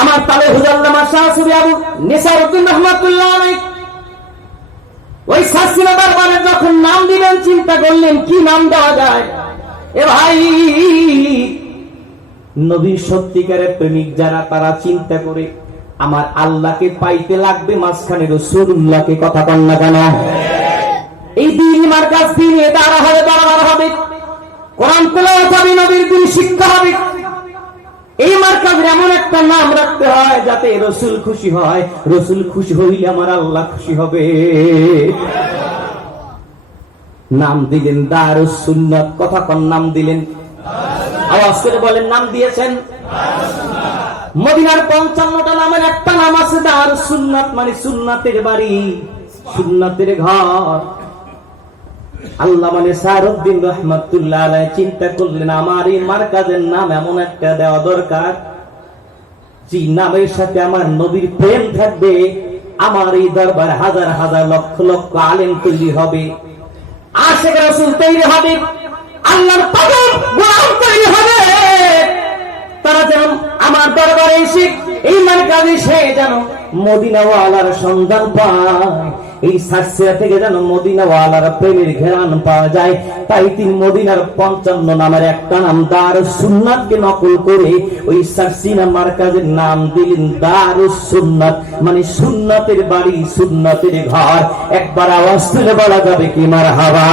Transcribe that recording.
আমার তালে হুজাল্লামা শাহ সুবি আবু নিসার উদ্দিন রহমাতুল্লাহ আলাইহি। ওই শাসিনা দরবারে যখন নাম দিলেন চিন্তা করলেন, কি নাম দেওয়া যায়? এ ভাই, নবীর সত্যিকারের প্রেমিক যারা, তারা চিন্তা করে, আমার আল্লাহকে পাইতে লাগবে মাঝখানে রসুল্লাহকে কথা কন না কেন? এই দিন আমার কাছ দিয়ে দাঁড়া হবে দাঁড়া হবে। কোরআন তেলাওয়াত হবে, নবীর দিন শিক্ষা হবে। এই মার্কাজের এমন একটা নাম রাখতে হয় যাতে রসুল খুশি হয়। রসুল খুশি হইলে আমার আল্লাহ খুশি হবে। নাম দিলেন দারুস সুন্নাত কথা কন, নাম দিলেন। আওয়াজ করে বলেন, নাম দিয়েছেন? মদিনার পঞ্চান্নটা নামের একটা নাম আছে দারুস সুন্নাত মানে সুন্নাতের বাড়ি, সুন্নাতের ঘর। আল্লাহ মানে সারুদ্দিন রহমতুল্লাহ চিন্তা করলেন, আমার এই মার্কাজের নাম এমন একটা দেওয়া দরকার যে নামের সাথে আমার নবীর প্রেম থাকবে, আমার এই দরবার হাজার হাজার লক্ষ লক্ষ আলেম তৈরি হবে, আশেখ রসুল তৈরি হবে, আল্লাহর পাগল গোলাম তৈরি হবে, তারা যেন আমার দরবারে এসে সে যেন মদিনাওয়ালার সন্ধান পায়। এই সার্সিয়া থেকে যেন মদিনাওয়ালার প্রেমের ঘেরান পাওয়া যায়। তাই তিনি মদিনার পঞ্চান্ন নামের একটা নাম দার সুন্নাতকে নকল করে ওই সার্সিনা মার্কাজের নাম দিলেন দার সুন্নাত। মানে সুন্নাতের বাড়ি, সুন্নাতের ঘর। একবার আওয়াজ তুলে বলা যাবে কি মার হাওয়া